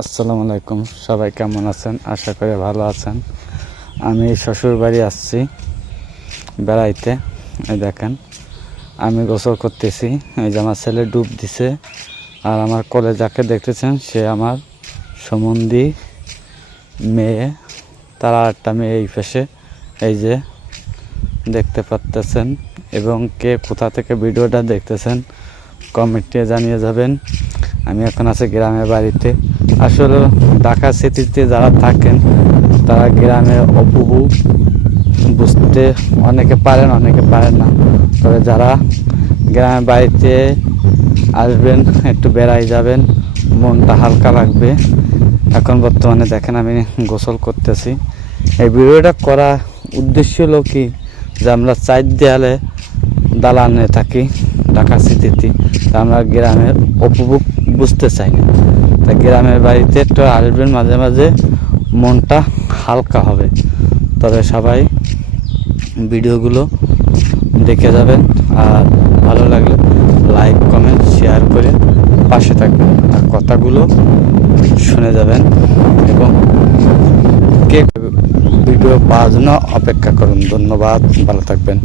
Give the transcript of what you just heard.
আসসালামু আলাইকুম, সবাই কেমন আছেন? আশা করি ভালো আছেন। আমি শ্বশুর বাড়ি আসছি বেড়াইতে। এই দেখেন আমি গোসল করতেছি। এই যে আমার ছেলে ডুব দিছে, আর আমার কোলে যাকে দেখতেছেন সে আমার সম্বন্ধী মেয়ে। তারা একটা মেয়ে এই পাশে, এই যে দেখতে পাচ্তেছেন। এবং কে কোথা থেকে ভিডিওটা দেখতেছেন কমেন্টে জানিয়ে যাবেন। আমি এখন আছি গ্রামের বাড়িতে। আসলে ঢাকা সিটিতে যারা থাকেন তারা গ্রামের উপভোগ বুঝতে অনেকে পারেন, অনেকে পারেন না। তবে যারা গ্রামের বাড়িতে আসবেন, একটু বেড়াই যাবেন, মনটা হালকা লাগবে। এখন বর্তমানে দেখেন আমি গোসল করতেছি। এই ভিডিওটা করা উদ্দেশ্য হলো কি, যে আমরা চার দেয়ালে দালানে থাকি ঢাকা সিটিতে, তা আমরা গ্রামের উপভোগ বুঝতে চাই না। তা গ্রামের বাড়িতে একটু আসবেন, মাঝে মাঝে মনটা হালকা হবে। তবে সবাই ভিডিওগুলো দেখে যাবেন, আর ভালো লাগলে লাইক কমেন্ট শেয়ার করে পাশে থাকবেন, আর কথাগুলো শুনে যাবেন। এবং কে ভিডিও পাওয়ার জন্য অপেক্ষা করুন। ধন্যবাদ, ভালো থাকবেন।